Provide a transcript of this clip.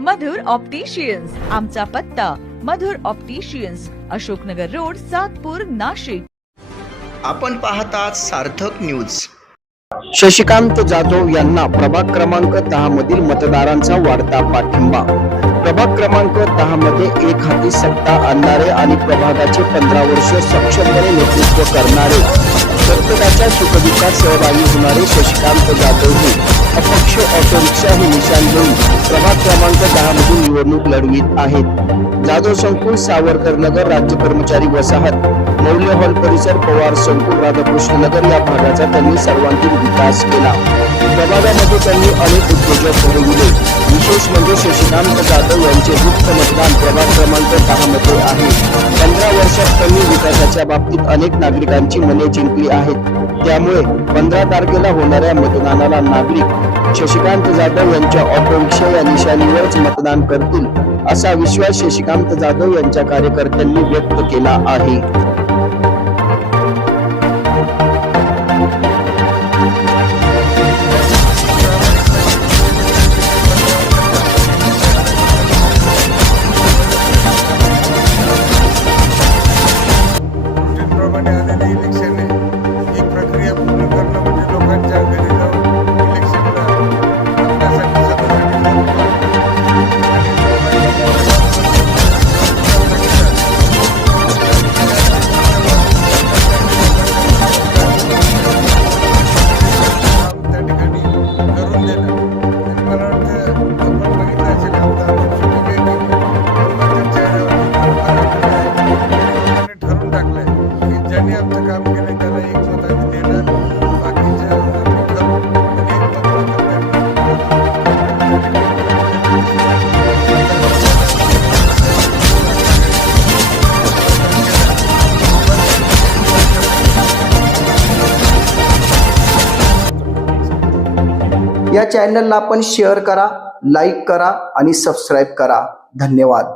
मधुर opticians. आमचा पत्ता Madhur opticians Ashoknagar road Satpur Nashik. आपण पाहतात सार्थक न्यूज. शशिकांत जाधव यांना प्रभाग क्रमांक दहा मधील मतदारांचा वाढता पाठिंबा. प्रभाग क्रमांक दहा मध्ये एक हाती सत्ता आणणारे आणि प्रभागाचे पंधरा वर्ष सक्षमपणे नेतृत्व करणारे प्रत्येकाच्या सुखदुःखात सहभागी होणारे शशिकांत जाधव हे अपक्ष ऑटो रिक्षा हे निशाण घेऊन प्रभाग क्रमांक दहा मधून निवडणूक लढवित आहेत. जाधव संकुल सावरकर नगर राज्य कर्मचारी वसाहत मौल्य हॉल परिसर पवार संकुल राधाकृष्ण नगर या भागाचा त्यांनी सर्वांगीण विकास केला. प्रभागामध्ये त्यांनी अनेक उद्योजक घडविले. विशेष म्हणजे शशिकांत जाधव यांचे गुप्त मतदान प्रभाग क्रमांक दहा मध्ये आहे. पंधरा वर्षात कमी विकासाच्या बाबतीत अनेक नागरिकांची मने जिंकली आहेत. त्यामुळे पंधरा तारखेला होणाऱ्या मतदानाला नागरिक शशिकांत जाधव यांच्या ऑटो रिक्षा या निशाणीवरच मतदान करतील असा विश्वास शशिकांत जाधव यांच्या कार्यकर्त्यांनी व्यक्त केला आहे. ज्यांनी आमचं काम केलं त्याला एक मत आम्ही देणार बाकीच्या या चॅनलला आपण शेअर करा लाईक करा आणि सबस्क्राईब करा. धन्यवाद.